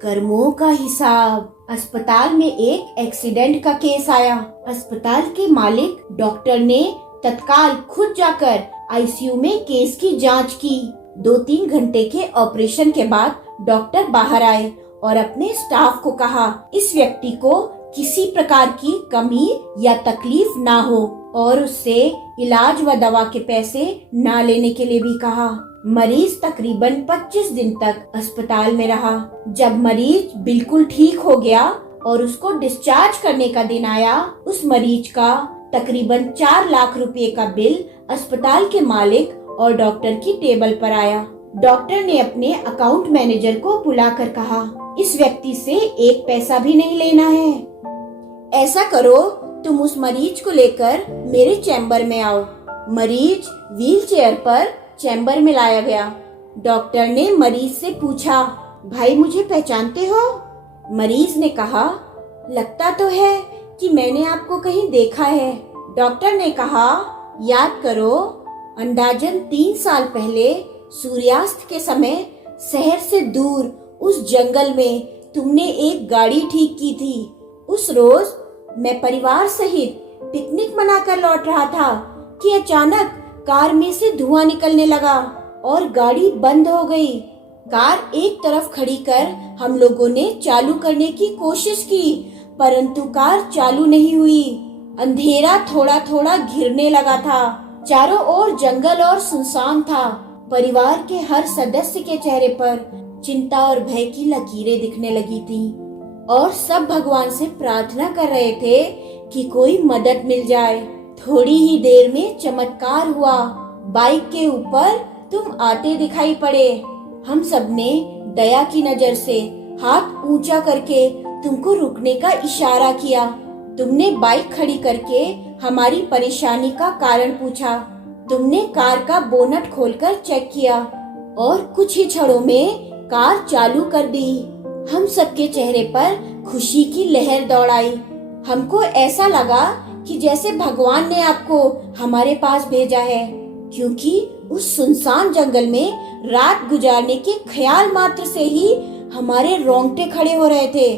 कर्मों का हिसाब। अस्पताल में एक एक्सीडेंट का केस आया। अस्पताल के मालिक डॉक्टर ने तत्काल खुद जाकर आईसीयू में केस की जांच की। 2-3 घंटे के ऑपरेशन के बाद डॉक्टर बाहर आए और अपने स्टाफ को कहा, इस व्यक्ति को किसी प्रकार की कमी या तकलीफ ना हो और उससे इलाज व दवा के पैसे ना लेने के लिए भी कहा। मरीज तकरीबन 25 दिन तक अस्पताल में रहा। जब मरीज बिल्कुल ठीक हो गया और उसको डिस्चार्ज करने का दिन आया, उस मरीज का तकरीबन 4 लाख रुपए का बिल अस्पताल के मालिक और डॉक्टर की टेबल पर आया। डॉक्टर ने अपने अकाउंट मैनेजर को बुलाकर कहा, इस व्यक्ति से 1 पैसा भी नहीं लेना है। ऐसा करो, तुम उस मरीज को लेकर मेरे चैम्बर में आओ। मरीज व्हीलचेयर पर चैम्बर में लाया गया। डॉक्टर ने मरीज से पूछा, भाई मुझे पहचानते हो? मरीज ने कहा, लगता तो है कि मैंने आपको कहीं देखा है। डॉक्टर ने कहा, याद करो, अंदाजन 3 साल पहले सूर्यास्त के समय शहर से दूर उस जंगल में तुमने एक गाड़ी ठीक की थी। उस रोज मैं परिवार सहित पिकनिक मनाकर लौट रहा था कि अचानक कार में से धुआं निकलने लगा और गाड़ी बंद हो गई। कार एक तरफ खड़ी कर हम लोगों ने चालू करने की कोशिश की, परंतु कार चालू नहीं हुई। अंधेरा थोड़ा थोड़ा घिरने लगा था। चारों ओर जंगल और सुनसान था। परिवार के हर सदस्य के चेहरे पर चिंता और भय की लकीरें दिखने लगी थी और सब भगवान से प्रार्थना कर रहे थे कि कोई मदद मिल जाए। थोड़ी ही देर में चमत्कार हुआ। बाइक के ऊपर तुम आते दिखाई पड़े। हम सबने दया की नजर से हाथ ऊंचा करके तुमको रुकने का इशारा किया। तुमने बाइक खड़ी करके हमारी परेशानी का कारण पूछा। तुमने कार का बोनट खोलकर चेक किया और कुछ ही क्षणों में कार चालू कर दी। हम सबके चेहरे पर खुशी की लहर दौड़ आई। हमको ऐसा लगा कि जैसे भगवान ने आपको हमारे पास भेजा है, क्योंकि उस सुनसान जंगल में रात गुजारने के ख्याल मात्र से ही हमारे रोंगटे खड़े हो रहे थे।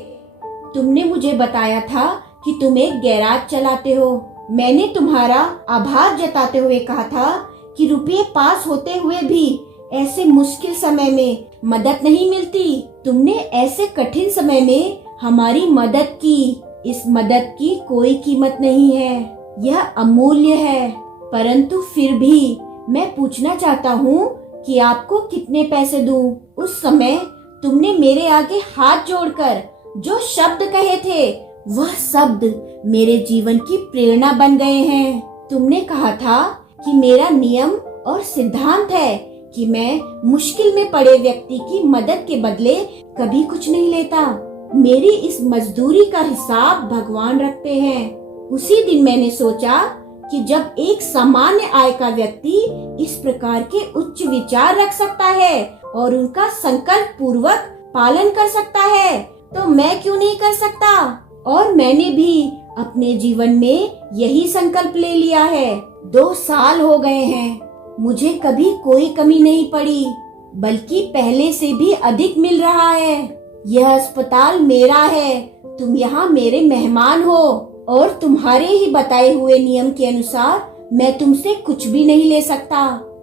तुमने मुझे बताया था कि तुम एक गैराज चलाते हो। मैंने तुम्हारा आभार जताते हुए कहा था कि रुपये पास होते हुए भी ऐसे मुश्किल समय में मदद नहीं मिलती। तुमने ऐसे कठिन समय में हमारी मदद की। इस मदद की कोई कीमत नहीं है, यह अमूल्य है। परंतु फिर भी मैं पूछना चाहता हूँ कि आपको कितने पैसे दूं? उस समय तुमने मेरे आगे हाथ जोड़कर जो शब्द कहे थे, वह शब्द मेरे जीवन की प्रेरणा बन गए हैं। तुमने कहा था कि मेरा नियम और सिद्धांत है कि मैं मुश्किल में पड़े व्यक्ति की मदद के बदले कभी कुछ नहीं लेता। मेरी इस मजदूरी का हिसाब भगवान रखते हैं। उसी दिन मैंने सोचा कि जब एक सामान्य आय का व्यक्ति इस प्रकार के उच्च विचार रख सकता है और उनका संकल्प पूर्वक पालन कर सकता है, तो मैं क्यों नहीं कर सकता? और मैंने भी अपने जीवन में यही संकल्प ले लिया है। 2 साल हो गए हैं, मुझे कभी कोई कमी नहीं पड़ी, बल्कि पहले से भी अधिक मिल रहा है। यह अस्पताल मेरा है, तुम यहाँ मेरे मेहमान हो और तुम्हारे ही बताए हुए नियम के अनुसार मैं तुमसे कुछ भी नहीं ले सकता।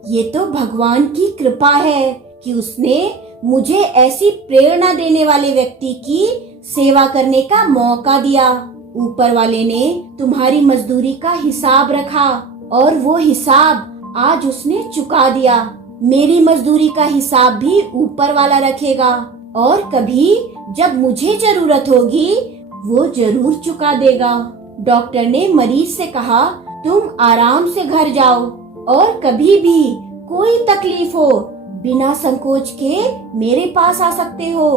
ये तो भगवान की कृपा है कि उसने मुझे ऐसी प्रेरणा देने वाले व्यक्ति की सेवा करने का मौका दिया। ऊपर वाले ने तुम्हारी मजदूरी का हिसाब रखा और वो हिसाब आज उसने चुका दिया। मेरी मजदूरी का हिसाब भी ऊपर वाला रखेगा और कभी जब मुझे जरूरत होगी वो जरूर चुका देगा। डॉक्टर ने मरीज से कहा, तुम आराम से घर जाओ और कभी भी कोई तकलीफ हो बिना संकोच के मेरे पास आ सकते हो।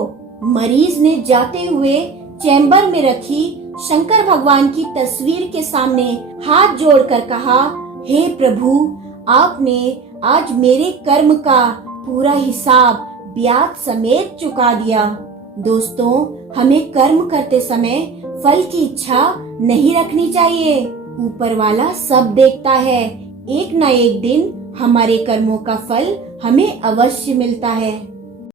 मरीज ने जाते हुए चैम्बर में रखी शंकर भगवान की तस्वीर के सामने हाथ जोड़कर कहा, हे प्रभु, आपने आज मेरे कर्म का पूरा हिसाब ब्याज समेत चुका दिया। दोस्तों, हमें कर्म करते समय फल की इच्छा नहीं रखनी चाहिए। ऊपर वाला सब देखता है। एक न एक दिन हमारे कर्मों का फल हमें अवश्य मिलता है।